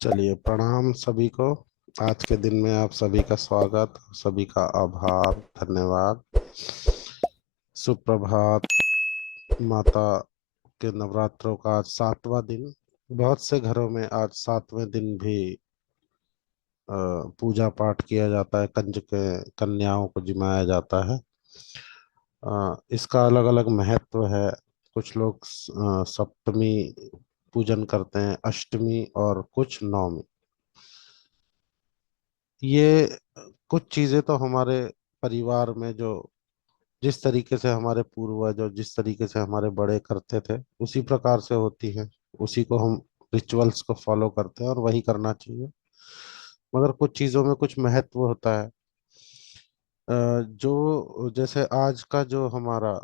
चलिए, प्रणाम सभी को। आज के दिन में आप सभी का स्वागत, सभी का आभार, धन्यवाद। सुप्रभात। माता के नवरात्रों का आज 7वां दिन। बहुत से घरों में आज 7वें दिन भी पूजा पाठ किया जाता है, कंजके कन्याओं को जिमाया जाता है। इसका अलग अलग महत्व है। कुछ लोग सप्तमी पूजन करते हैं, अष्टमी, और कुछ नवमी। ये कुछ चीजें तो हमारे परिवार में जो जिस तरीके से हमारे पूर्वज और जिस तरीके से हमारे बड़े करते थे उसी प्रकार से होती है। उसी को हम रिचुअल्स को फॉलो करते हैं और वही करना चाहिए। मगर कुछ चीजों में कुछ महत्व होता है। जो जैसे आज का जो हमारा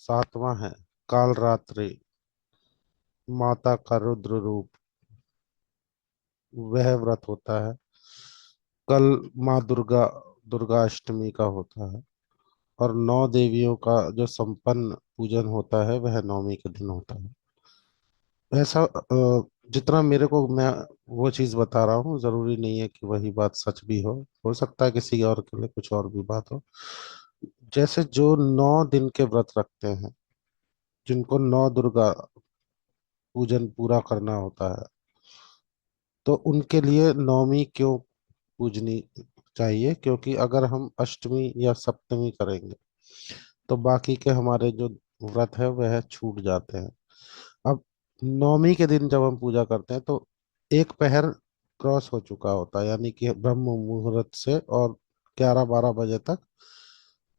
7वां है, काल रात्रि, माता का रुद्र रूप, वह व्रत होता है। कल माँ दुर्गा दुर्गा अष्टमी का होता है। और 9 देवियों का जो संपन्न पूजन होता है वह नवमी के दिन होता है। ऐसा जितना मेरे को, मैं वो चीज बता रहा हूँ, जरूरी नहीं है कि वही बात सच भी हो सकता है किसी और के लिए कुछ और भी बात हो। जैसे जो 9 दिन के व्रत रखते हैं, जिनको नौ दुर्गा पूजन पूरा करना होता है, तो उनके लिए नवमी क्यों पूजनी चाहिए? क्योंकि अगर हम अष्टमी या सप्तमी करेंगे तो बाकी के हमारे जो व्रत है वह छूट जाते हैं। अब नवमी के दिन जब हम पूजा करते हैं तो एक पहर क्रॉस हो चुका होता है, यानी कि ब्रह्म मुहूर्त से और 11-12 बजे तक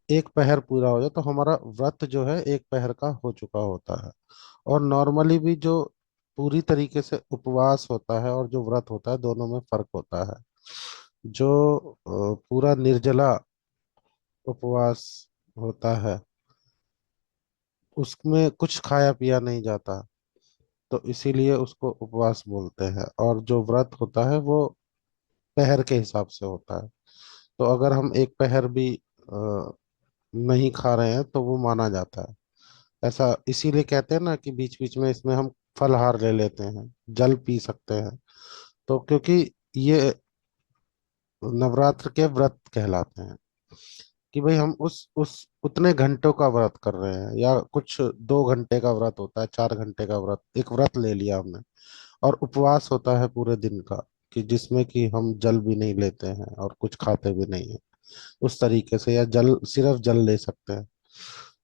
एक पहर पूरा हो जाए तो हमारा व्रत जो है एक पहर का हो चुका होता है। और नॉर्मली भी जो पूरी तरीके से उपवास होता है और जो व्रत होता है, दोनों में फर्क होता है। जो पूरा निर्जला उपवास होता है उसमें कुछ खाया पिया नहीं जाता, तो इसीलिए उसको उपवास बोलते हैं। और जो व्रत होता है वो पहर के हिसाब से होता है। तो अगर हम एक पहर भी नहीं खा रहे हैं तो वो माना जाता है। ऐसा इसीलिए कहते हैं ना कि बीच बीच में इसमें हम फलहार ले लेते हैं, जल पी सकते हैं। तो क्योंकि ये नवरात्र के व्रत कहलाते हैं कि भाई हम उस उतने घंटों का व्रत कर रहे हैं, या कुछ 2 घंटे का व्रत होता है, 4 घंटे का व्रत, एक व्रत ले लिया हमने। और उपवास होता है पूरे दिन का, कि जिसमें कि हम जल भी नहीं लेते हैं और कुछ खाते भी नहीं है उस तरीके से, या जल सिर्फ जल ले सकते हैं।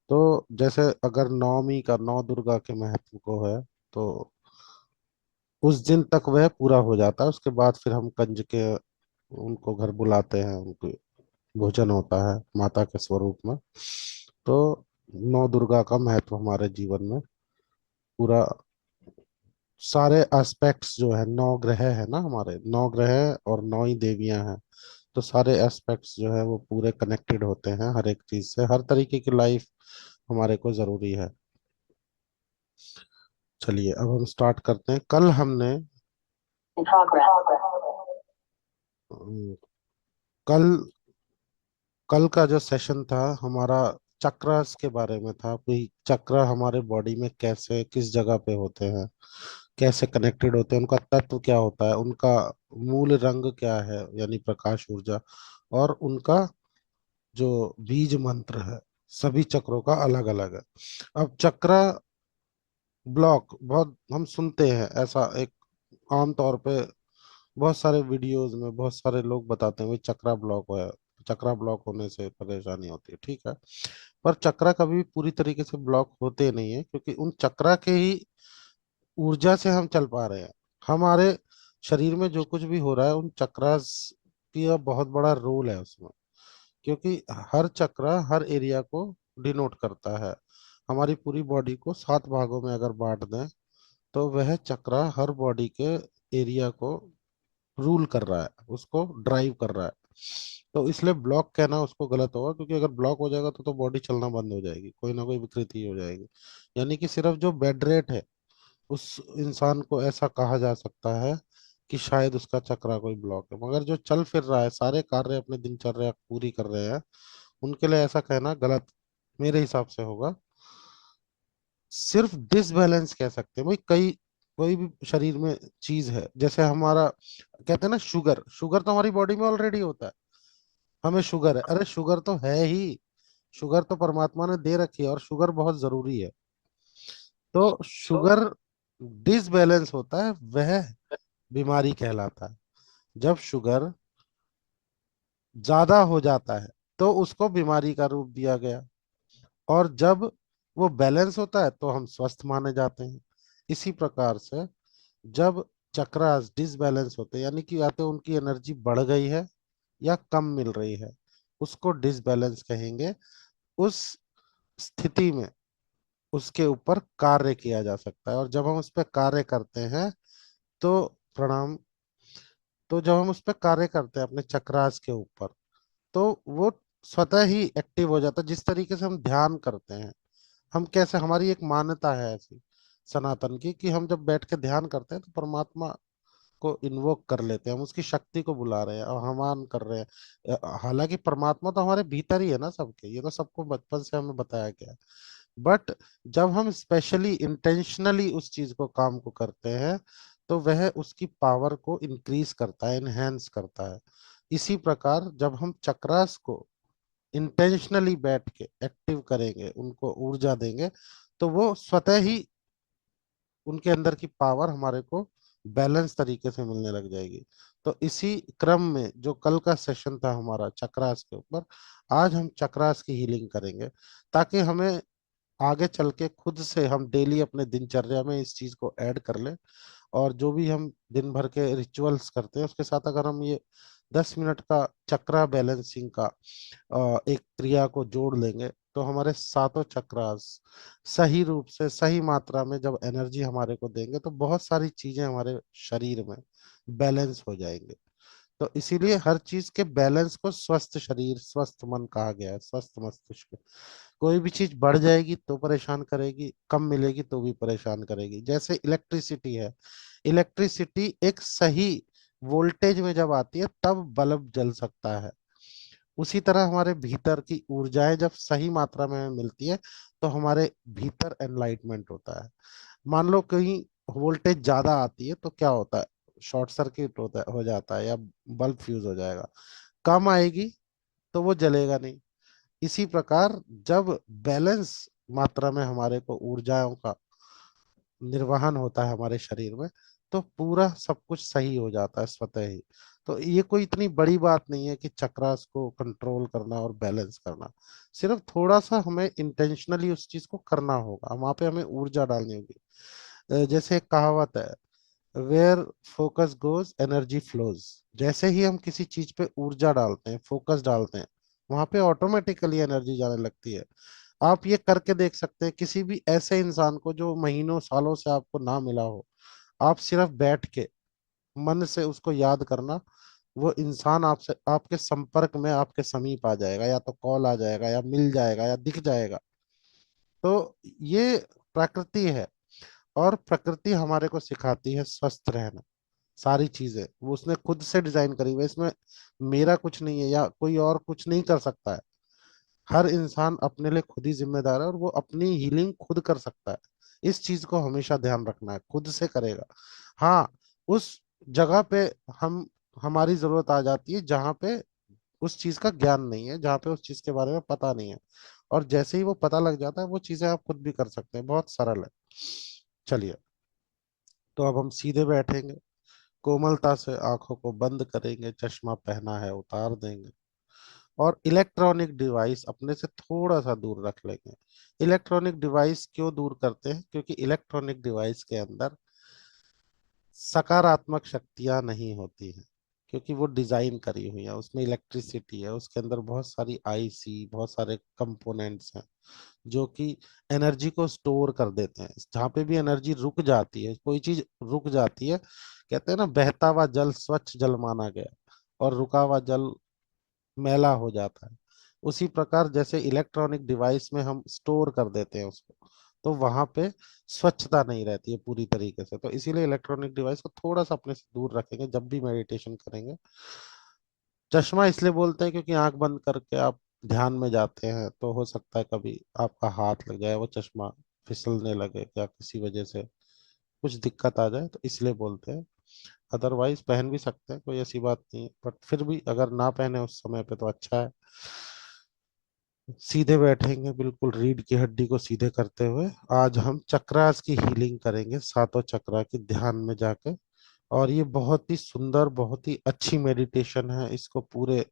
तो जैसे अगर नवमी का, नौ दुर्गा के महत्व को है, तो उस दिन तक वह पूरा हो जाता है। उसके बाद फिर हम कंज के उनको घर बुलाते हैं, उनको भोजन होता है माता के स्वरूप में। तो नौ दुर्गा का महत्व हमारे जीवन में पूरा, सारे एस्पेक्ट्स जो है, 9 ग्रह है ना हमारे, 9 ग्रह और 9 ही देवियां हैं। तो सारे एस्पेक्ट्स जो है वो पूरे कनेक्टेड होते हैं हर एक चीज से, हर तरीके की लाइफ हमारे को जरूरी है। चलिए, अब हम स्टार्ट करते हैं। कल हमने In progress. अम, कल कल का जो सेशन था हमारा चक्रास के बारे में था। कोई चक्र हमारे बॉडी में कैसे, किस जगह पे होते हैं, कैसे कनेक्टेड होते हैं, उनका तत्व क्या होता है, उनका मूल रंग क्या है यानी प्रकाश ऊर्जा, और उनका जो बीज मंत्र है, सभी चक्रों का अलग अलग है। अब चक्र ब्लॉक बहुत हम सुनते हैं, ऐसा एक आम तौर पे बहुत सारे वीडियोस में बहुत सारे लोग बताते हैं भाई चक्रा ब्लॉक है, चक्रा ब्लॉक होने से परेशानी होती है, ठीक है। पर चक्रा कभी भी पूरी तरीके से ब्लॉक होते नहीं है, क्योंकि उन चक्रा के ही ऊर्जा से हम चल पा रहे हैं। हमारे शरीर में जो कुछ भी हो रहा है उन चक्रास की बहुत बड़ा रोल है उसमें, क्योंकि हर चक्र हर एरिया को डिनोट करता है। हमारी पूरी बॉडी को 7 भागों में अगर बांट दें तो वह चक्र हर बॉडी के एरिया को रूल कर रहा है, उसको ड्राइव कर रहा है। तो इसलिए ब्लॉक कहना उसको गलत होगा, क्योंकि अगर ब्लॉक हो जाएगा तो बॉडी चलना बंद हो जाएगी, कोई ना कोई विकृति हो जाएगी। यानी कि सिर्फ जो बेड रेट है उस इंसान को ऐसा कहा जा सकता है कि शायद उसका चक्रा कोई ब्लॉक है। मगर जो चल फिर रहा है, सारे कार्य अपने दिनचर्या पूरी कर रहे हैं, उनके लिए ऐसा कहना गलत मेरे हिसाब से होगा। सिर्फ डिसबैलेंस कह सकते हैं भाई। कई कोई भी शरीर में चीज है, जैसे हमारा कहते हैं ना शुगर, शुगर तो हमारी बॉडी में ऑलरेडी होता है। हमें शुगर है, अरे शुगर तो है ही, शुगर तो परमात्मा ने दे रखी है, और शुगर बहुत जरूरी है। तो शुगर डिसबैलेंस होता है, वह बीमारी कहलाता है। जब शुगर ज्यादा हो जाता है तो उसको बीमारी का रूप दिया गया, और जब वो बैलेंस होता है तो हम स्वस्थ माने जाते हैं। इसी प्रकार से जब चक्रास डिसबैलेंस होते हैं, यानी कि या तो उनकी एनर्जी बढ़ गई है या कम मिल रही है, उसको डिसबैलेंस कहेंगे। उस स्थिति में उसके ऊपर कार्य किया जा सकता है, और जब हम उस पर कार्य करते हैं तो प्रणाम, तो जब हम उस पर कार्य करते हैं अपने चक्रास के ऊपर, तो वो स्वतः ही एक्टिव हो जाता है। जिस तरीके से हम ध्यान करते हैं, हम कैसे, हमारी एक मान्यता है ऐसी सनातन की, कि हम जब बैठ के ध्यान करते हैं तो परमात्मा को इन्वोक कर लेते हैं, हम उसकी शक्ति को बुला रहे हैं, आह्वान कर रहे हैं। हालांकि परमात्मा तो हमारे भीतर ही है ना सबके, ये तो सबको बचपन से हमें बताया गया है। बट जब हम स्पेशली इंटेंशनली उस चीज को, काम को करते हैं, तो वह उसकी पावर को इंक्रीज करता है, इनहेंस करता है। इसी प्रकार जब हम चक्रास को इंटेंशनली बैठ के एक्टिव करेंगे, उनको ऊर्जा देंगे, तो वो स्वतः ही, उनके अंदर की पावर हमारे को बैलेंस तरीके से मिलने लग जाएगी। तो इसी क्रम में जो कल का सेशन था हमारा चक्रास के ऊपर, आज हम चक्रास की हीलिंग करेंगे, ताकि हमें आगे चल के खुद से हम डेली अपने दिनचर्या में इस चीज को ऐड कर लें। और जो भी हम दिन भर के रिचुअल्स करते हैं उसके साथ अगर हम ये 10 मिनट का चक्रा बैलेंसिंग का एक क्रिया को जोड़ लेंगे, तो हमारे सातों चक्रास सही रूप से, सही मात्रा में जब एनर्जी हमारे को देंगे, तो बहुत सारी चीजें हमारे शरीर में बैलेंस हो जाएंगे। तो इसीलिए हर चीज के बैलेंस को स्वस्थ शरीर, स्वस्थ मन कहा गया है, स्वस्थ मस्तिष्क। कोई भी चीज बढ़ जाएगी तो परेशान करेगी, कम मिलेगी तो भी परेशान करेगी। जैसे इलेक्ट्रिसिटी है, इलेक्ट्रिसिटी एक सही वोल्टेज में जब आती है तब बल्ब जल सकता है। उसी तरह हमारे भीतर की ऊर्जाएं जब सही मात्रा में हमें मिलती है, तो हमारे भीतर एनलाइटमेंट होता है। मान लो कहीं वोल्टेज ज्यादा आती है तो क्या होता है, शॉर्ट सर्किट हो जाता है, या बल्ब फ्यूज हो जाएगा। कम आएगी तो वो जलेगा नहीं। इसी प्रकार जब बैलेंस मात्रा में हमारे को ऊर्जाओं का निर्वहन होता है हमारे शरीर में, तो पूरा सब कुछ सही हो जाता है स्वतः ही। तो ये कोई इतनी बड़ी बात नहीं है कि चक्रास को कंट्रोल करना और बैलेंस करना। सिर्फ थोड़ा सा हमें इंटेंशनली उस चीज को करना होगा, वहां पे हमें ऊर्जा डालनी होगी। जैसे एक कहावत है, where focus goes energy flows. जैसे ही हम किसी चीज पे ऊर्जा डालते हैं, फोकस डालते हैं, वहां पे ऑटोमेटिकली एनर्जी जाने लगती है। आप ये करके देख सकते हैं, किसी भी ऐसे इंसान को जो महीनों सालों से आपको ना मिला हो, आप सिर्फ बैठ के मन से उसको याद करना, वो इंसान आपसे, आपके संपर्क में, आपके समीप आ जाएगा, या तो कॉल आ जाएगा, या मिल जाएगा, या दिख जाएगा। तो ये प्रकृति है, और प्रकृति हमारे को सिखाती है स्वस्थ रहना। सारी चीजें वो उसने खुद से डिजाइन करी हुई है, इसमें मेरा कुछ नहीं है, या कोई और कुछ नहीं कर सकता है। हर इंसान अपने लिए खुद ही जिम्मेदार है, और वो अपनी हीलिंग खुद कर सकता है। इस चीज को हमेशा ध्यान रखना है, खुद से करेगा। हाँ, उस जगह पे हम, हमारी जरूरत आ जाती है जहाँ पे उस चीज का ज्ञान नहीं है, जहाँ पे उस चीज के बारे में पता नहीं है। और जैसे ही वो पता लग जाता है, वो चीजें आप खुद भी कर सकते हैं, बहुत सरल है। चलिए, तो अब हम सीधे बैठेंगे, कोमलता से आंखों को बंद करेंगे, चश्मा पहना है उतार देंगे, और इलेक्ट्रॉनिक डिवाइस अपने से थोड़ा सा दूर रख लेंगे। इलेक्ट्रॉनिक डिवाइस क्यों दूर करते हैं? क्योंकि इलेक्ट्रॉनिक डिवाइस के अंदर सकारात्मक शक्तियां नहीं होती हैं, क्योंकि वो डिजाइन करी हुई है, उसमें इलेक्ट्रिसिटी है, उसके अंदर बहुत सारी आईसी, बहुत सारे कंपोनेंट्स हैं जो कि एनर्जी को स्टोर कर देते हैं। जहाँ पे भी एनर्जी रुक जाती है, कोई चीज रुक जाती है, कहते हैं ना, बहता हुआ जल स्वच्छ जल माना गया, और रुका हुआ जल मैला हो जाता है। उसी प्रकार जैसे इलेक्ट्रॉनिक डिवाइस में हम स्टोर कर देते हैं उसको, तो वहां पे स्वच्छता नहीं रहती है पूरी तरीके से। तो इसीलिए इलेक्ट्रॉनिक डिवाइस को थोड़ा सा अपने से दूर रखेंगे जब भी मेडिटेशन करेंगे। चश्मा इसलिए बोलते हैं क्योंकि आंख बंद करके आप ध्यान में जाते हैं, तो हो सकता है कभी आपका हाथ लग जाए, वो चश्मा फिसलने लगे या किसी वजह से कुछ दिक्कत आ जाए तो इसलिए बोलते हैं। अदरवाइज पहन भी सकते हैं, कोई ऐसी बात नहीं है, बट फिर भी अगर ना पहने उस समय पे तो अच्छा है। सीधे बैठेंगे बिल्कुल, रीढ़ की हड्डी को सीधे करते हुए। आज हम चक्रास की हीलिंग करेंगे, सातों चक्रा की ध्यान में जाके। और ये बहुत ही सुंदर, बहुत ही अच्छी मेडिटेशन है। इसको पूरे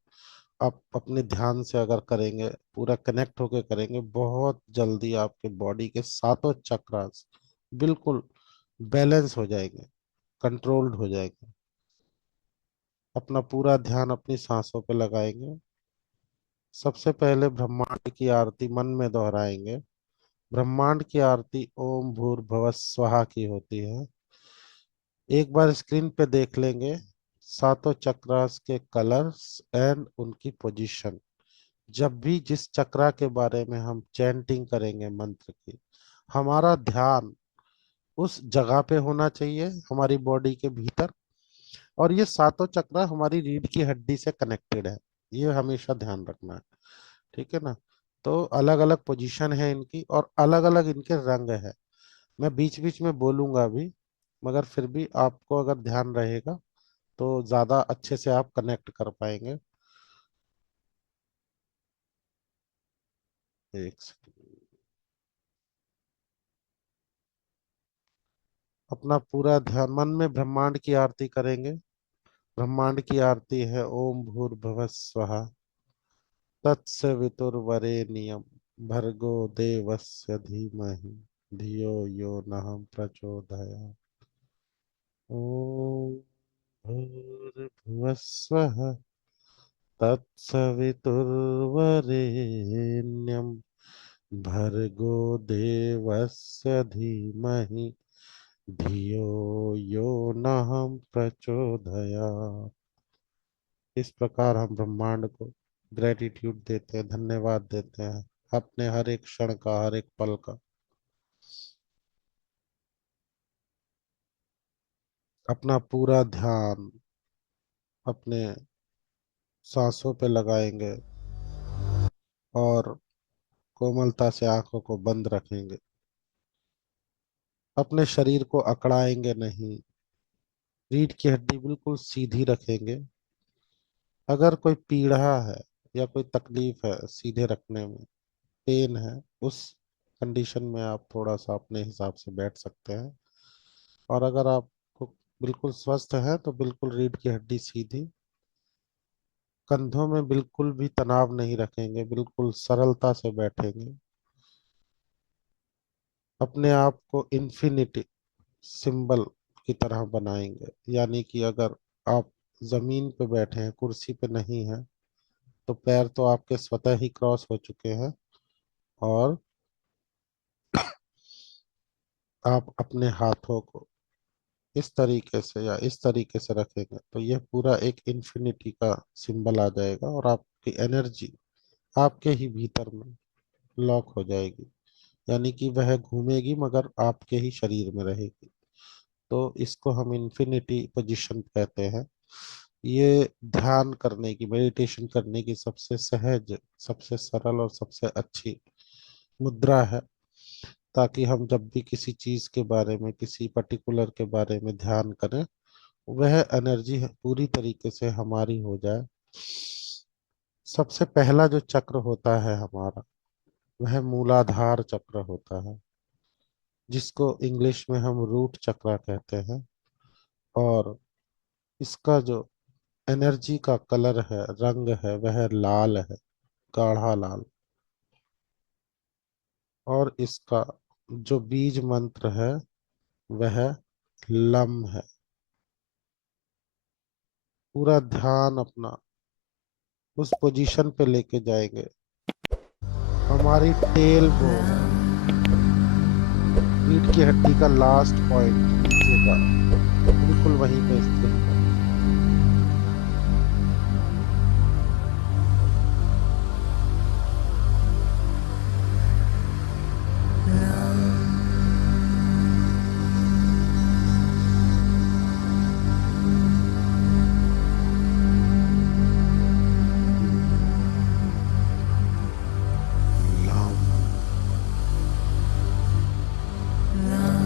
आप अपने ध्यान से अगर करेंगे, पूरा कनेक्ट होके करेंगे, बहुत जल्दी आपके बॉडी के सातों चक्रास बिल्कुल बैलेंस हो जाएंगे, कंट्रोल्ड हो जाएंगे। अपना पूरा ध्यान अपनी सांसों पे लगाएंगे। सबसे पहले ब्रह्मांड की आरती मन में दोहराएंगे। ब्रह्मांड की आरती ओम भूर्भुवः स्वहा की होती है। एक बार स्क्रीन पे देख लेंगे सातों चक्रास के कलर्स एंड उनकी पोजीशन। जब भी जिस चक्रा के बारे में हम चैंटिंग करेंगे मंत्र की, हमारा ध्यान उस जगह पे होना चाहिए, हमारी बॉडी के भीतर। और ये सातों चक्रा हमारी रीढ़ की हड्डी से कनेक्टेड है, ये हमेशा ध्यान रखना है। ठीक है ना? तो अलग अलग पोजीशन है इनकी और अलग अलग इनके रंग है। मैं बीच बीच में बोलूंगा भी, मगर फिर भी आपको अगर ध्यान रहेगा तो ज्यादा अच्छे से आप कनेक्ट कर पाएंगे। एक सेकंड। अपना पूरा ध्यान मन में ब्रह्मांड की आरती करेंगे। ब्रह्मांड की आरती है ओम भूर्भुवः स्वः तत्सवितुर्वरेण्यं भर्गो देवस्य धीमहि धियो यो नः प्रचोदयात्। ओम भूर्भुवः स्वः तत्सवितुर्वरेण्यं भर्गो देवस्य धीमहि धियो यो नः प्रचोदयात्। इस प्रकार हम ब्रह्मांड को ग्रेटिट्यूड देते हैं, धन्यवाद देते हैं अपने हर एक क्षण का, हर एक पल का। अपना पूरा ध्यान अपने सांसों पे लगाएंगे और कोमलता से आंखों को बंद रखेंगे। अपने शरीर को अकड़ाएंगे नहीं, रीढ़ की हड्डी बिल्कुल सीधी रखेंगे। अगर कोई पीड़ा है या कोई तकलीफ है सीधे रखने में, पेन है, उस कंडीशन में आप थोड़ा सा अपने हिसाब से बैठ सकते हैं। और अगर आप बिल्कुल स्वस्थ हैं तो बिल्कुल रीढ़ की हड्डी सीधी। कंधों में बिल्कुल भी तनाव नहीं रखेंगे, बिल्कुल सरलता से बैठेंगे। अपने आप को इन्फिनिटी सिंबल की तरह बनाएंगे, यानी कि अगर आप जमीन पे बैठे हैं, कुर्सी पे नहीं है, तो पैर तो आपके स्वतः ही क्रॉस हो चुके हैं। और आप अपने हाथों को इस तरीके से या इस तरीके से रखेंगे तो यह पूरा एक इन्फिनिटी का सिंबल आ जाएगा और आपकी एनर्जी आपके ही भीतर में लॉक हो जाएगी। यानी कि वह घूमेगी मगर आपके ही शरीर में रहेगी। तो इसको हम इन्फिनिटी पोजीशन कहते हैं। ये ध्यान करने की, मेडिटेशन करने की सबसे सहज, सबसे सरल और सबसे अच्छी मुद्रा है। ताकि हम जब भी किसी चीज के बारे में, किसी पर्टिकुलर के बारे में ध्यान करें, वह एनर्जी पूरी तरीके से हमारी हो जाए। सबसे पहला जो चक्र होता है हमारा, वह मूलाधार चक्र होता है, जिसको इंग्लिश में हम रूट चक्र कहते हैं। और इसका जो एनर्जी का कलर है, रंग है, वह लाल है, गाढ़ा लाल। और इसका जो बीज मंत्र है वह लम है। पूरा ध्यान अपना उस पोजीशन पे लेके जाएंगे। हमारी टेल बोन, रीढ़ की हड्डी का लास्ट पॉइंट नीचे का, बिल्कुल वहीं पे स्थित है। लम,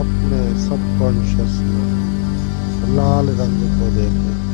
अपने सबकॉन्शियस में लाल रंग को देखें।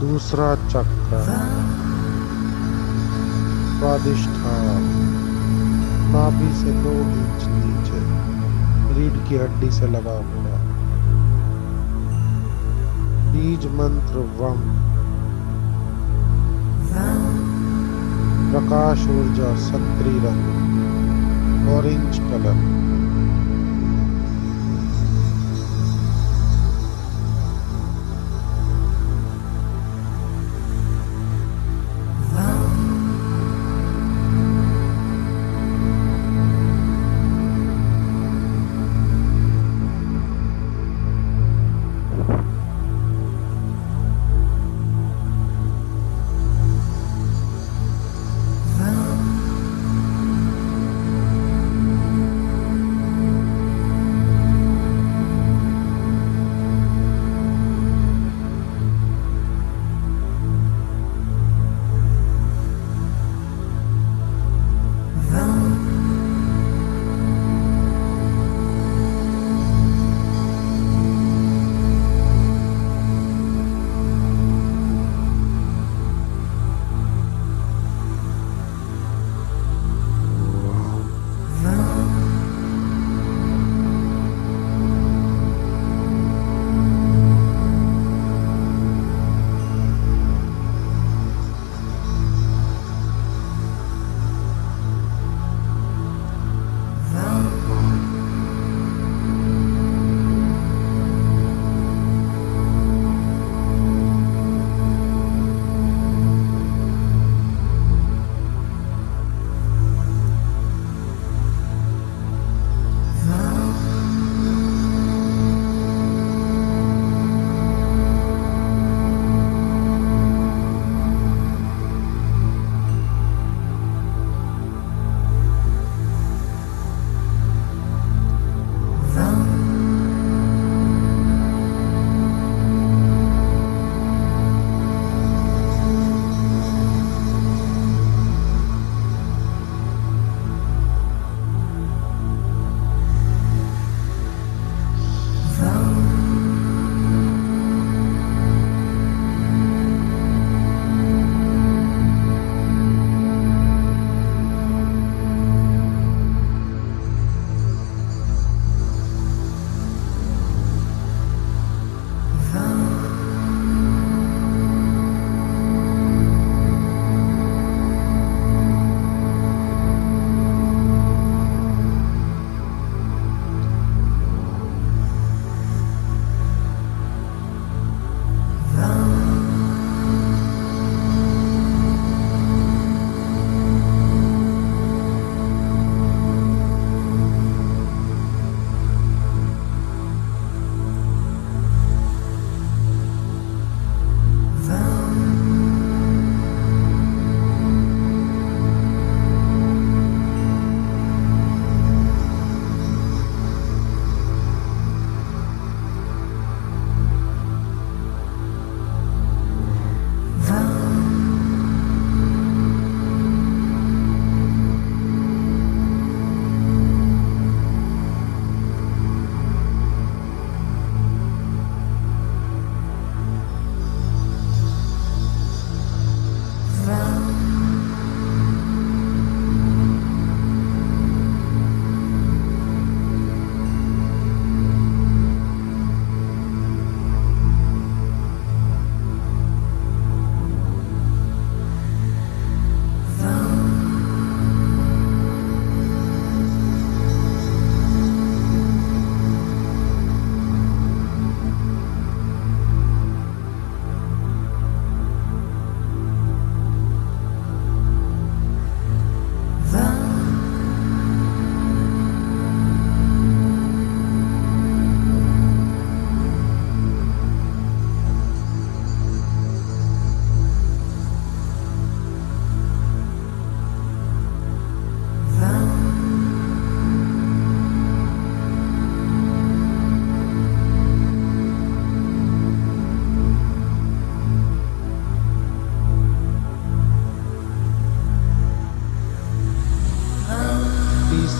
दूसरा चक्र स्वादिष्ठान, नाभि से 2 इंच नीचे, रीढ़ की हड्डी से लगा हुआ। बीज मंत्र वम। प्रकाश ऊर्जा संतरी रंग, ऑरेंज कलर।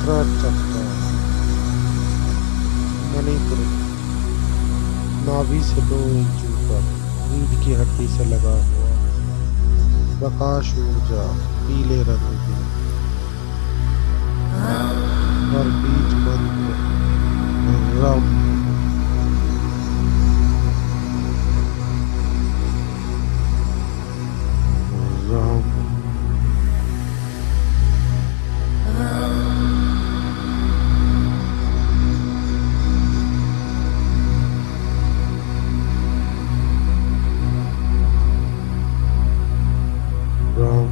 सहस्त्र चक्र मणिपुर, नाभि से 2 इंच ऊपर, रीढ़ की हड्डी से लगा हुआ, प्रकाश ऊर्जा पीले रंग की, और बीज मंत्र रम। रम। रम।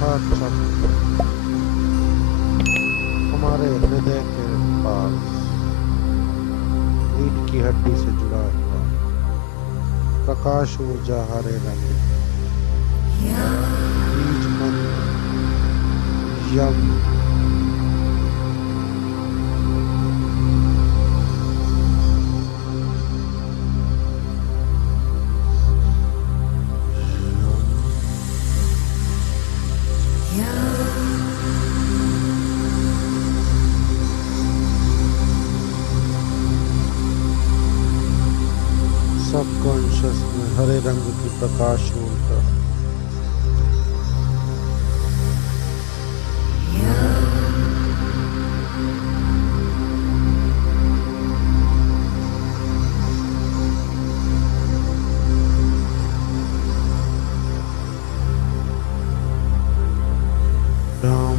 हार्ट चक्र हमारे हृदय के पास रीढ़ की हड्डी से जुड़ा हुआ प्रकाश ऊर्जा हरे रंग बीज मंत्र यम सबकॉन्शियस में हरे रंग की प्रकाश ऊर्जा राम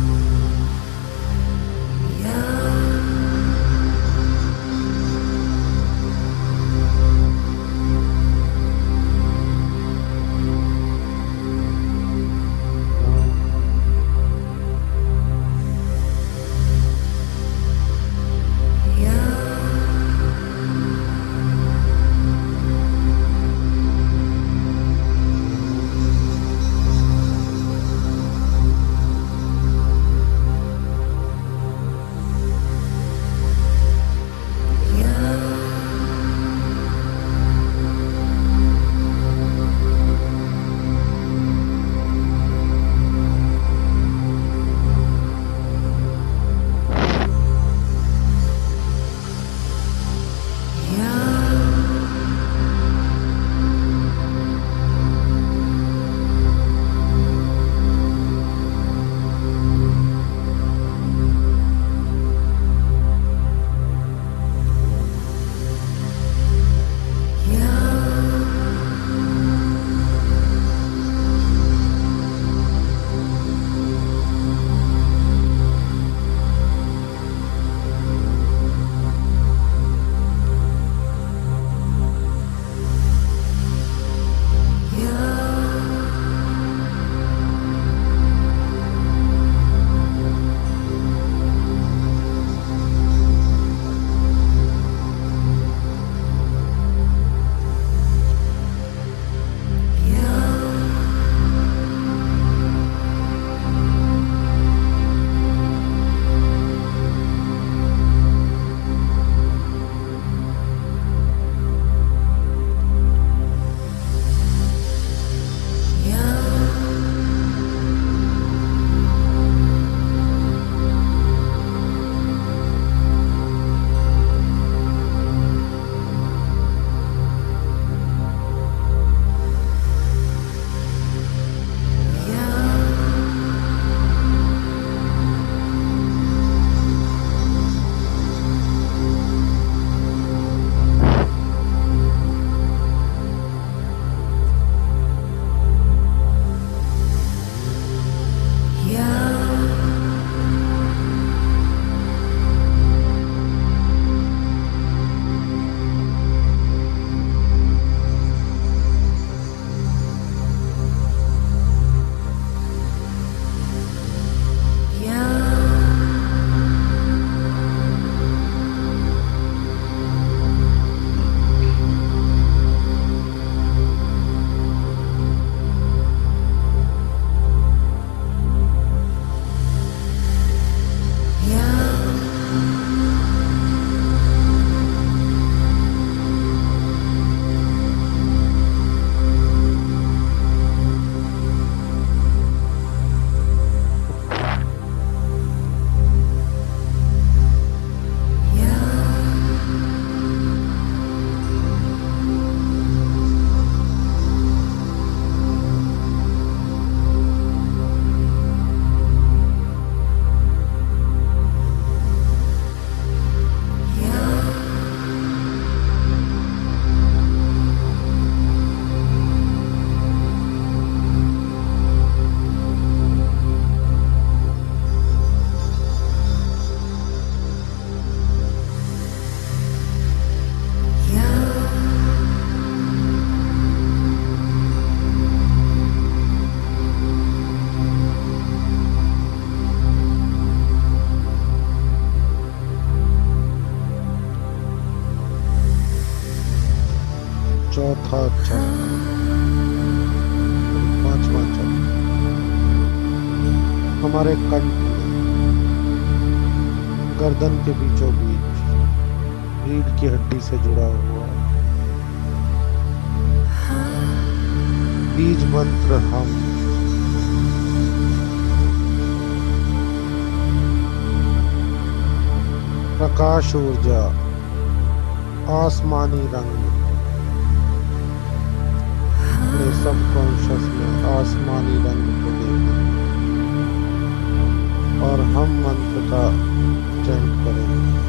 चौथा चक्र, पांचवा चक्र हमारे कंठ में, गर्दन के बीचों बीच, रीढ़ की हड्डी से जुड़ा हुआ। बीज मंत्र हम, प्रकाश ऊर्जा, आसमानी रंग, अपने सबकॉन्शियस में आसमानी रंग को देखें और हम मंत्र का चैंट करेंगे।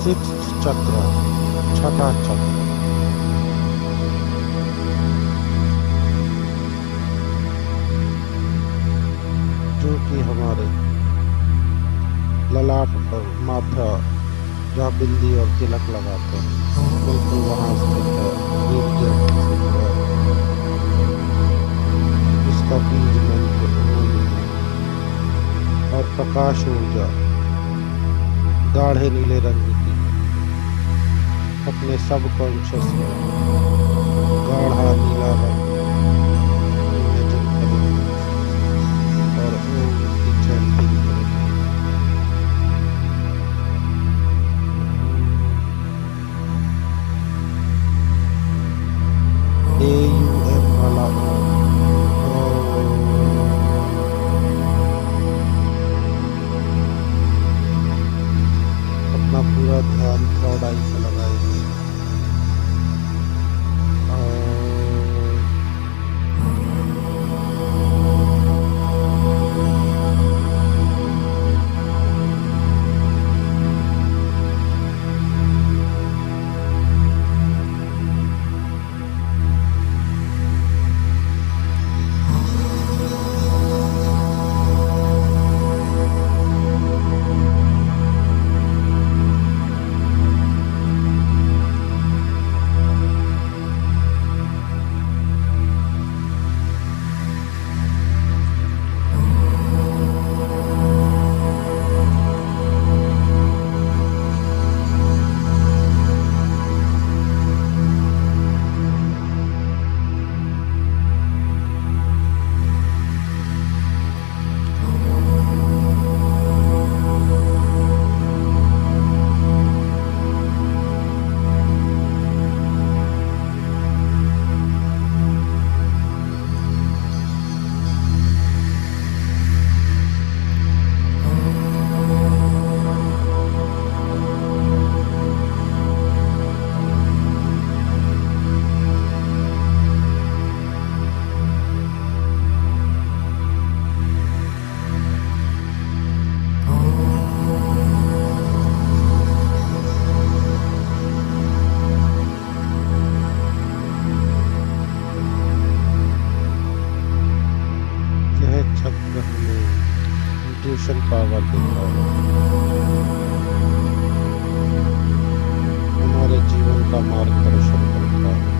सिक्स्थ चक्र, छठा चक्र हमारे ललाट पर माथा, जहाँ बिंदी और तिलक लगाते हैं, बिल्कुल वहां स्थित है रेडियंट सिल्वर, जिसका बीज मंत्र ओम है। और प्रकाश ऊर्जा गाढ़े नीले रंग की अपने सब कॉन्शियस में गाढ़ा नीला रंग इमेजिन करेंगे और ओम की चैंटिंग करेंगे। AUM वाला ओम। अपना पूरा ध्यान थर्ड आई पे लगाएंगे और यह चक्र हमें इंट्यूशन पावर देता है, हमारे जीवन का मार्गदर्शन करता है।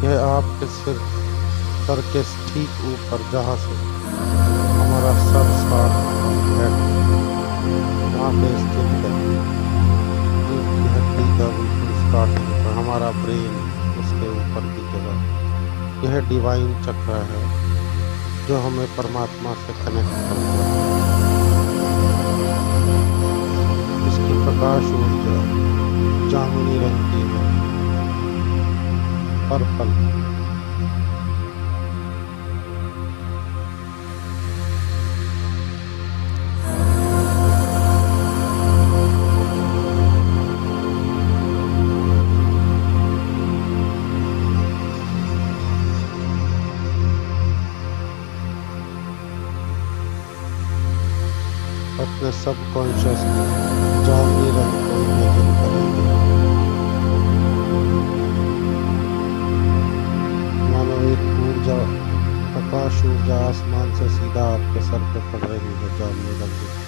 यह आपके सर के ठीक ऊपर, जहाँ से हमारा सर स्टार्ट होता है, हेड, वहाँ पे स्थित है। नींद की हड्डी का बिल्कुल स्टार्टिंग पर हमारा ब्रेन, उसके ऊपर की जगह, यह डिवाइन चक्र है जो हमें परमात्मा से कनेक्ट करता है। इसकी प्रकाश ऊर्जा जामुनी रंग की है, पर्पल। अपने सबकॉन्शियस में जामुनी रंग को इमेजिन करेंगे, मानो एक ऊर्जा, प्रकाश ऊर्जा आसमान से सीधा आपके सर पे पड़ रही है, जामुनी रंग की।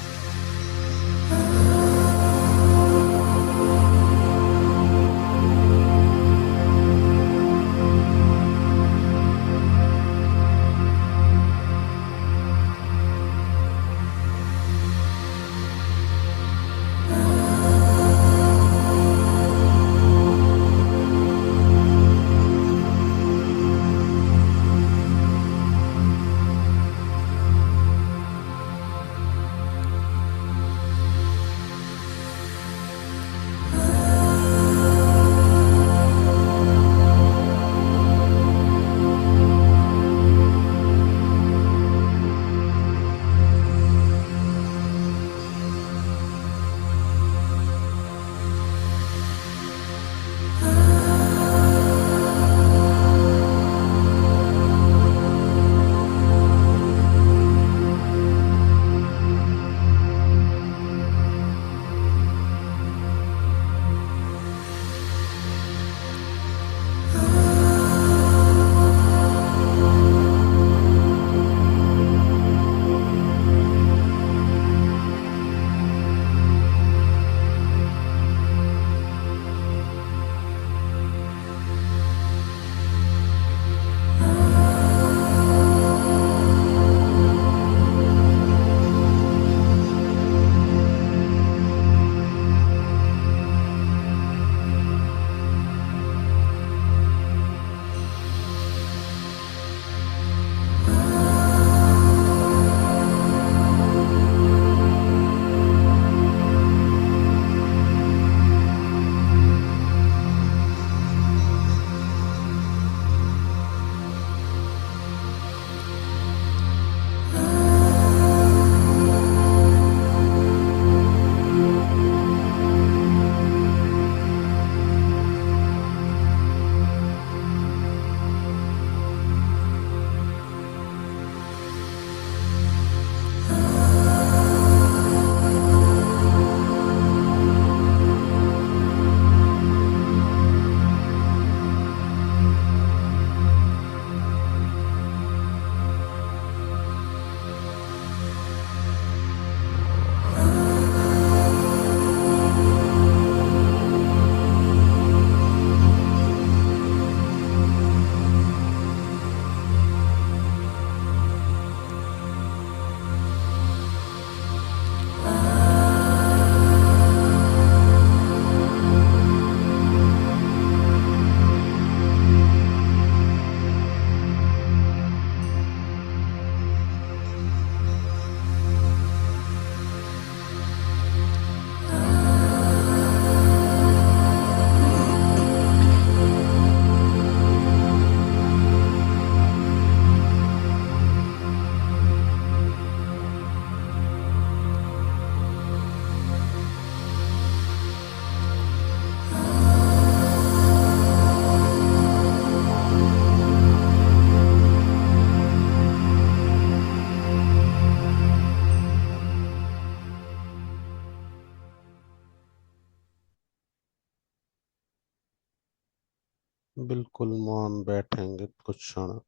बिल्कुल मौन बैठेंगे कुछ क्षण,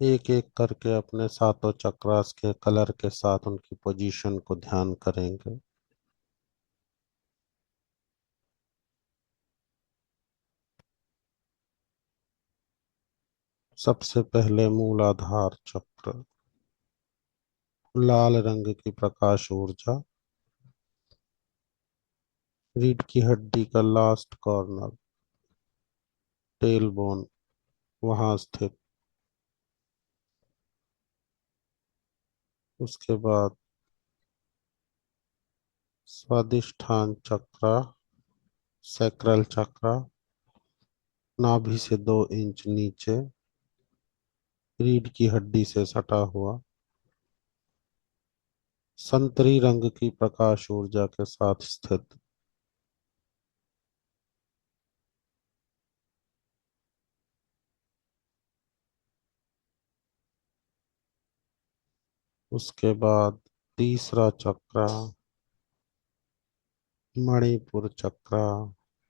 एक एक करके अपने सातों चक्रास के कलर के साथ उनकी पोजीशन को ध्यान करेंगे। सबसे पहले मूलाधार चक्र, लाल रंग की प्रकाश ऊर्जा, रीढ़ की हड्डी का लास्ट कॉर्नर, टेल बोन, वहां स्थित। उसके बाद स्वादिष्ठान चक्र, सैक्रल चक्र, नाभि से 2 इंच नीचे, रीढ़ की हड्डी से सटा हुआ, संतरी रंग की प्रकाश ऊर्जा के साथ स्थित। उसके बाद तीसरा चक्र, मणिपुर चक्र,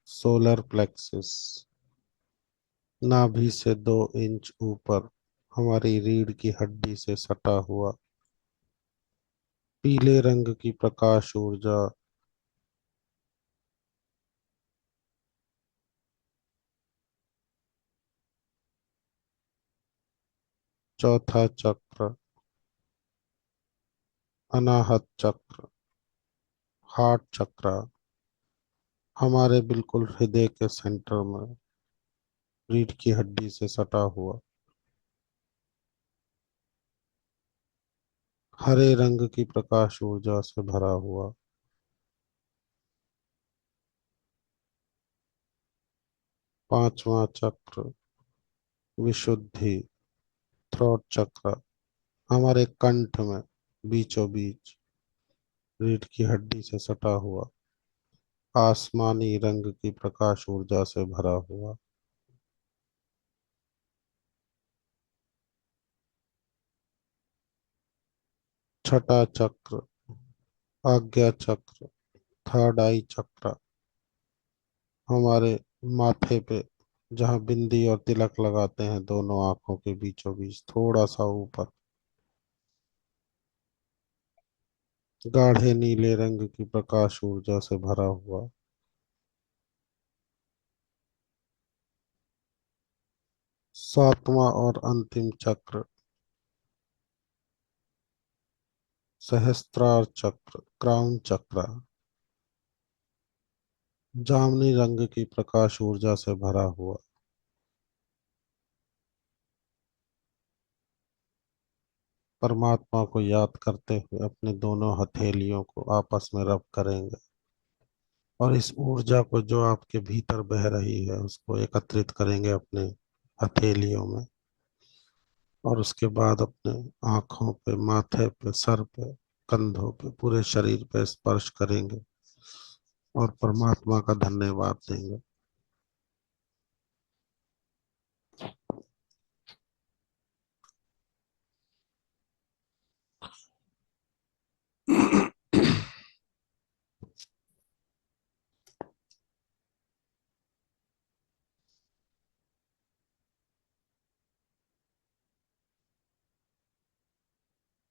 सोलर प्लेक्सिस, नाभि से 2 इंच ऊपर, हमारी रीढ़ की हड्डी से सटा हुआ, पीले रंग की प्रकाश ऊर्जा। चौथा चक्र, अनाहत चक्र, हार्ट चक्र, हमारे बिल्कुल हृदय के सेंटर में, रीढ़ की हड्डी से सटा हुआ, हरे रंग की प्रकाश ऊर्जा से भरा हुआ। पांचवा चक्र, विशुद्धि, थ्रोट चक्र, हमारे कंठ में बीचों बीच, रीढ़ की हड्डी से सटा हुआ, आसमानी रंग की प्रकाश ऊर्जा से भरा हुआ। छठा चक्र, आज्ञा चक्र, थर्ड आई चक्र, हमारे माथे पे जहाँ बिंदी और तिलक लगाते हैं, दोनों आंखों के बीचों बीच थोड़ा सा ऊपर, गाढ़े नीले रंग की प्रकाश ऊर्जा से भरा हुआ। सातवां और अंतिम चक्र, सहस्त्रार चक्र, क्राउन चक्र, जामुनी रंग की प्रकाश ऊर्जा से भरा हुआ। परमात्मा को याद करते हुए अपने दोनों हथेलियों को आपस में रब करेंगे और इस ऊर्जा को जो आपके भीतर बह रही है उसको एकत्रित करेंगे अपने हथेलियों में, और उसके बाद अपने आंखों पे, माथे पे, सर पे, कंधों पे, पूरे शरीर पे स्पर्श करेंगे और परमात्मा का धन्यवाद देंगे।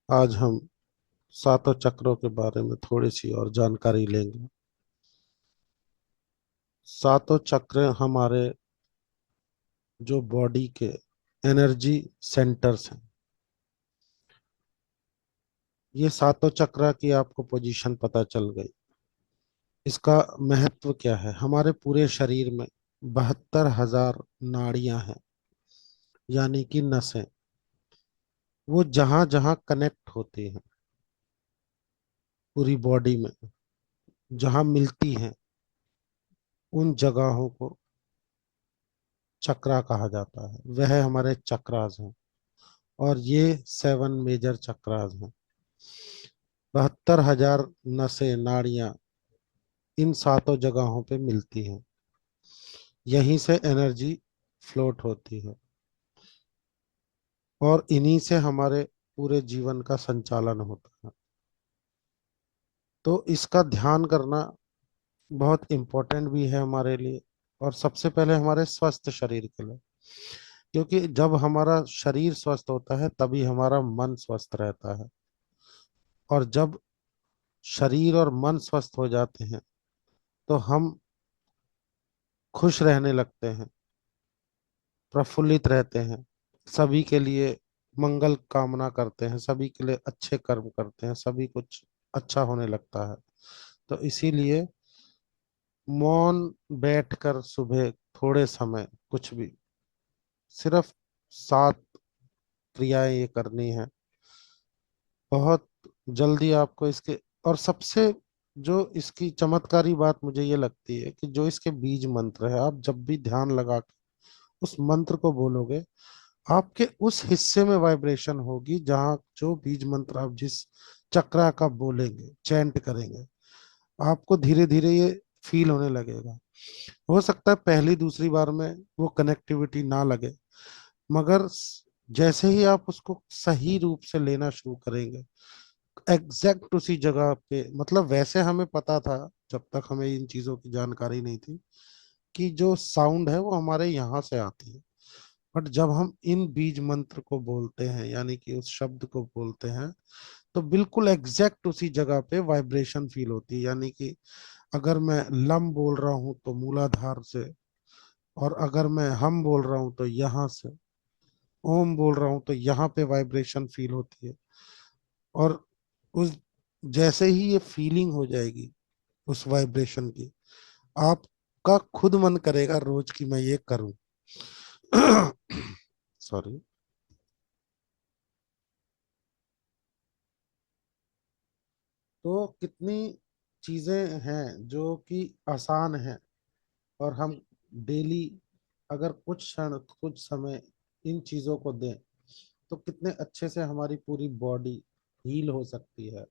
आज हम सातों चक्रों के बारे में थोड़ी सी और जानकारी लेंगे। सातों चक्र हमारे जो बॉडी के एनर्जी सेंटर्स हैं। ये सातों चक्र की आपको पोजीशन पता चल गई। इसका महत्व क्या है? हमारे पूरे शरीर में 72,000 नाड़ियां हैं, यानी कि नसें। वो जहां जहां कनेक्ट होती हैं पूरी बॉडी में, जहां मिलती हैं, उन जगहों को चक्रा कहा जाता है। वह हमारे चक्रास हैं, और ये 7 मेजर चक्रास हैं। 72,000 नसें, नाड़ियां इन सातों जगहों पे मिलती हैं। यहीं से एनर्जी फ्लोट होती है, और इन्हीं से हमारे पूरे जीवन का संचालन होता है। तो इसका ध्यान करना बहुत इम्पोर्टेंट भी है हमारे लिए, और सबसे पहले हमारे स्वस्थ शरीर के लिए। क्योंकि जब हमारा शरीर स्वस्थ होता है तभी हमारा मन स्वस्थ रहता है, और जब शरीर और मन स्वस्थ हो जाते हैं तो हम खुश रहने लगते हैं, प्रफुल्लित रहते हैं, सभी के लिए मंगल कामना करते हैं, सभी के लिए अच्छे कर्म करते हैं, सभी कुछ अच्छा होने लगता है। तो इसीलिए मौन बैठकर सुबह थोड़े समय कुछ भी, सिर्फ 7 क्रियाएं ये करनी है। बहुत जल्दी आपको इसके, और सबसे जो इसकी चमत्कारी बात मुझे ये लगती है कि जो इसके बीज मंत्र है, आप जब भी ध्यान लगा के उस मंत्र को बोलोगे, आपके उस हिस्से में वाइब्रेशन होगी जहाँ जो बीज मंत्र आप जिस चक्रा का बोलेंगे, चैंट करेंगे, आपको धीरे धीरे ये फील होने लगेगा। हो सकता है पहली दूसरी बार में वो कनेक्टिविटी ना लगे, मगर जैसे ही आप उसको सही रूप से लेना शुरू करेंगे, एग्जैक्ट उसी जगह पे, मतलब वैसे हमें पता था जब तक हमें इन चीजों की जानकारी नहीं थी कि जो साउंड है वो हमारे यहाँ से आती है। बट जब हम इन बीज मंत्र को बोलते हैं, यानी कि उस शब्द को बोलते हैं, तो बिल्कुल एग्जैक्ट उसी जगह पे वाइब्रेशन फील होती है। यानी कि अगर मैं लम बोल रहा हूँ तो मूलाधार से, और अगर मैं हम बोल रहा हूँ तो यहाँ से, ओम बोल रहा हूँ तो यहाँ पे वाइब्रेशन फील होती है। और उस जैसे ही ये फीलिंग हो जाएगी उस वाइब्रेशन की, आपका खुद मन करेगा रोज कि मैं ये करूं। सॉरी। तो कितनी चीजें हैं जो कि आसान हैं, और हम डेली अगर कुछ क्षण कुछ समय इन चीजों को दें, तो कितने अच्छे से हमारी पूरी बॉडी हील हो सकती है,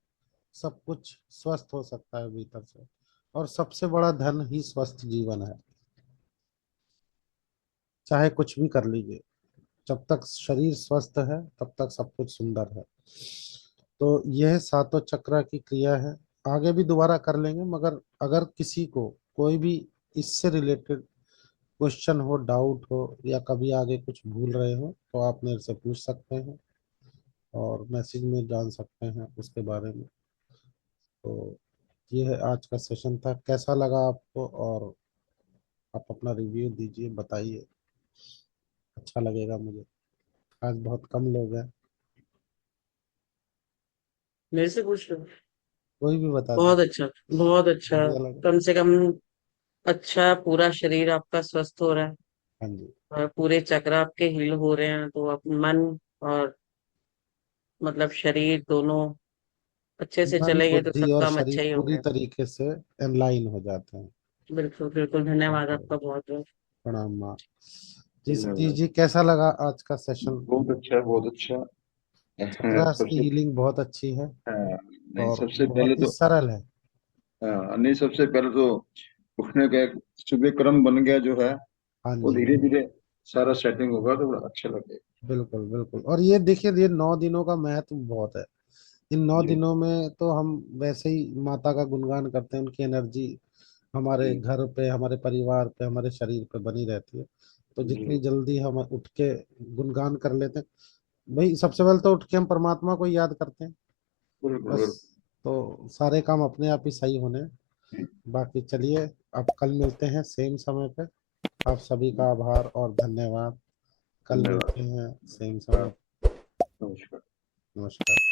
सब कुछ स्वस्थ हो सकता है भीतर से। और सबसे बड़ा धन ही स्वस्थ जीवन है। चाहे कुछ भी कर लीजिए, जब तक शरीर स्वस्थ है तब तक सब कुछ सुंदर है। तो यह सातों चक्र की क्रिया है। आगे भी दोबारा कर लेंगे, मगर अगर किसी को कोई भी इससे रिलेटेड क्वेश्चन हो, डाउट हो, या कभी आगे कुछ भूल रहे हो, तो आप मेरे से पूछ सकते हैं और मैसेज में जान सकते हैं उसके बारे में। तो ये है आज का सेशन था, कैसा लगा आपको? और आप अपना रिव्यू दीजिए, बताइए, अच्छा लगेगा मुझे। आज बहुत कम लोग हैं। मेरे से पूछ रहे हो? कोई भी बता बहुत दीजिए, अच्छा, बहुत अच्छा। बढ़िया लगा। कम से कम अच्छा, पूरा शरीर आपका स्वस्थ हो रहा है हाँ जी। और पूरे चक्र आपके हील हो रहे हैं, तो आप मन और मतलब शरीर दोनों अच्छे से मन चलेंगे तो बुद्धि सब और काम शरीर अच्छा ही पूरी होगा। तरीके से एनलाइन हो जाते हैं। बिल्कुल बिल्कुल, धन्यवाद ओके, आपका बहुत बहुत। प्रणाम माँ। जी सतीश धन्यवाद। जी, कैसा लगा आज का सेशन? बहुत अच्छा, बहुत अच्छा। चक्रास की सबसे हीलिंग बहुत अच्छी है हाँ, नहीं और सबसे पहले बहुत ही तो सरल है। नहीं सबसे पहले तो उठने का एक सुबह क्रम बन गया जो है, हाँ वो जी, धीरे धीरे सारा सेटिंग होगा तो बड़ा अच्छा लगेगा। बिल्कुल बिल्कुल। और ये देखिए, ये 9 दिनों का महत्व बहुत है। इन नौ जी दिनों में तो हम वैसे ही माता का गुणगान करते हैं, उनकी एनर्जी हमारे जी घर पे, हमारे परिवार पे, हमारे शरीर पे बनी रहती है। तो जी जितनी जल्दी हम उठ के गुणगान कर लेते हैं, भाई सबसे पहले तो उठ के हम परमात्मा को याद करते हैं बिल्कुल बस, बिल्कुल। तो सारे काम अपने आप ही सही होने। बाकी चलिए, अब कल मिलते हैं सेम समय पे। आप सभी का आभार और धन्यवाद। कल धन्यवाद। मिलते हैं सेम समय। नमस्कार। नमस्कार।